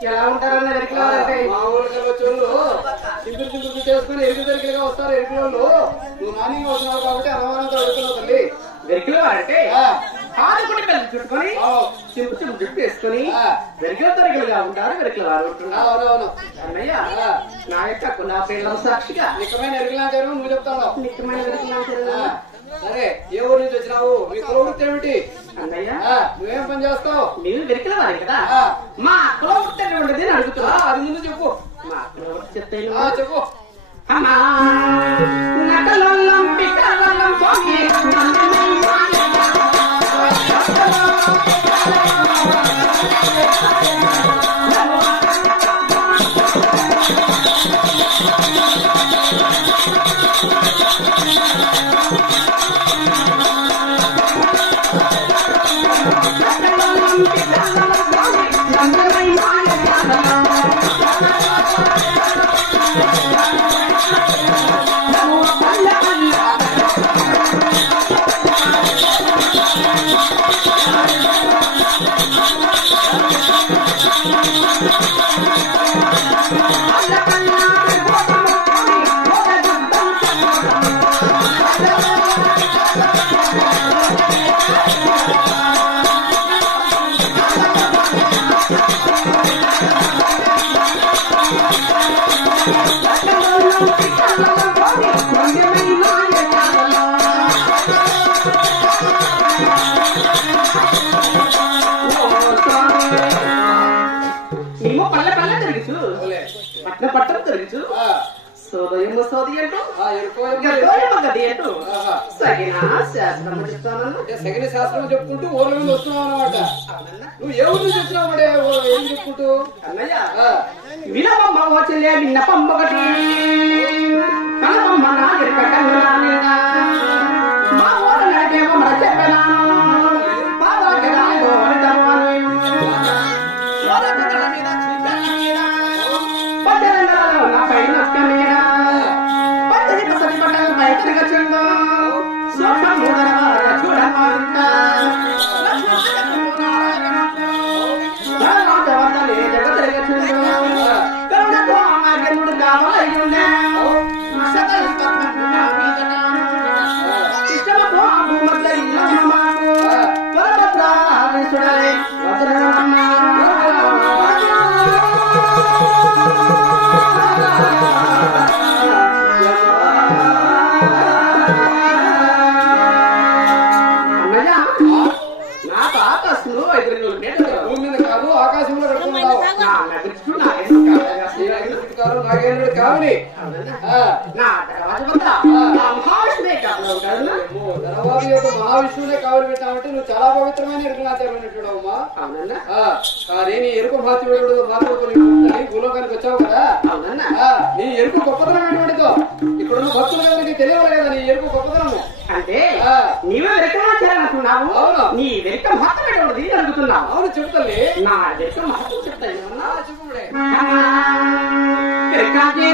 ఎలా ఉంటారన్న వెరికల అంటే మా ఊరిలో వచ్చేళ్ళు చిందులు చిందులు చేసుకుని ఎరుగు దొరికిగా వస్తారు ఎరుగు వాళ్ళు నువ్వు నాణ్యంగా వస్తున్నావు కాబట్టి అనుమానంతో అడుగుతున్నావు తల్లి వెరికల అంటే కాదు కూడా కలిసి చుట్టుకొని చింపు చింపు జుట్టు వేసుకొని వెరికల దొరికలుగా ఉంటారు వెరికల వారు అవునవును అన్నయ్య నా యొక్క నా పిల్లల సాక్షిగా నిక్కమైన ఎరుగులాంటారు నువ్వు చెప్తావు నిక్కమైన వెరికల సరే ఏ ఊరు నుంచి వచ్చినావు మీ కులవృత్తి ఏమిటి అన్నయ్య నువ్వేం పని చేస్తావు మీరు వెరికల వారి కదా మా కులవృత్తి ఉండేది అని అడుగుతున్నా అది ముందు చెప్పు మా కులవృత్తి చెప్తే చెప్పు అమ్మా నకలల్లం పికలల్లం స్వామి పట్టం తిరుగుచు సోదయము సోది అంటూ గది అంటూ సగిన శాస్త్రము చెప్తాను సగిన శాస్త్రం చెప్పుకుంటూ ఊర్ల మీద వస్తున్నావు అన్నమాట నువ్వు ఏ ఊరు నుంచి వచ్చినావు ఏం చెప్పుకుంటూ అన్నయ్య వినపమ్మ వచ్చలే విన్నపమ్మ ఒకటి కనపమ్మ మా ఊరు నడిపేమో మన చెప్పనా కావాలి మహావిష్ణువునే కావలి పెట్టామంటే నువ్వు చాలా పవిత్రమైన ఎరుకులాచారమైనట్టున్నావమ్మా నీ ఎరుకు మాతృడు భూలోకానికి వచ్చావు కదా నీ ఎరుకు గొప్పతనమైనటువంటిదో ఇక్కడ ఉన్న భక్తులందరికీ తెలియాలి కదా నీ ఎరుకు గొప్పతనము అంటే నీవే వెరకమాచారనుకున్నావు అవును నీ వెరక మాత్రమే అడుగుతున్నావు అవును చెప్తాలి నా వెరక మాత్రం చెప్తాను చెప్పుడే వెరకాకి